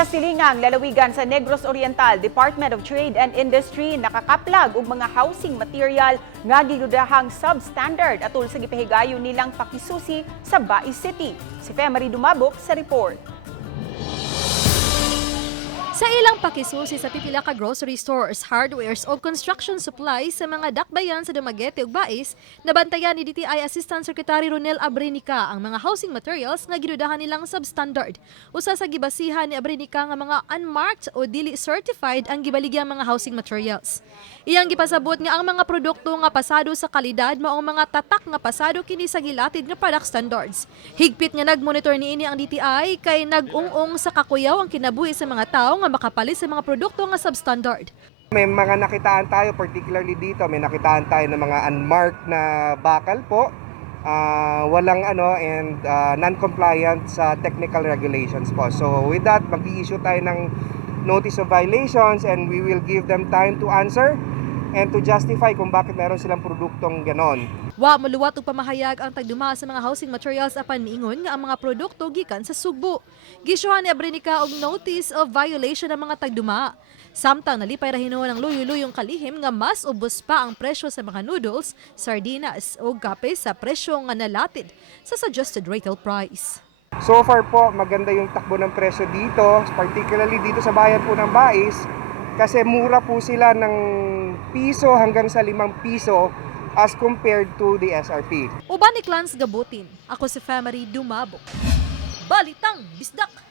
Sa silingang lalawigan sa Negros Oriental, Department of Trade and Industry nakakaplag og mga housing material nga gidudahang substandard atol sa gipahigayon nilang pakisusi sa Bais City. Si Femari Dumabok sa report. Sa ilang pakisusi sa pipila ka grocery stores, hardwares o construction supplies sa mga dakbayan sa Dumaguete ug Bais, nabantayan ni DTI Assistant Secretary Ronel Abrenica ang mga housing materials nga gidudahan nilang substandard. Usa sa gibasihan ni Abrenica nga mga unmarked o dili certified ang gibaligyang mga housing materials. Iyang gipasabot nga ang mga produkto nga pasado sa kalidad maong mga tatak nga pasado kini sa gilatid nga product standards. Higpit nga nagmonitor niini ang DTI kay nag-ung-ung sa kakuyaw ang kinabuhi sa mga tao nga makapalit sa mga produkto nga substandard. May mga nakitaan tayo, particularly dito, may nakitaan tayo ng mga unmarked na bakal po, walang and non-compliant sa technical regulations po. So with that, mag-i-issue tayo ng notice of violations and we will give them time to answer and to justify kung bakit meron silang produktong ganon. Wa maluwat og pamahayag ang tagduma sa mga housing materials apan niingon nga ang mga produkto gikan sa Sugbo. Gisyuhan ni Abrenica og notice of violation ang mga tagduma. Samtang nalipay ra hinuon ang luyo-luyong kalihim nga mas ubos pa ang presyo sa mga noodles, sardinas o kape sa presyo nga nalatid sa suggested retail price. So far po, maganda yung takbo ng presyo dito, particularly dito sa bayan po ng Bais, kasi mura po sila ng piso hanggang sa 5 piso as compared to the SRP. Uban ni Clans Gabutin, ako si Femari Dumabok. Balitang Bisdak!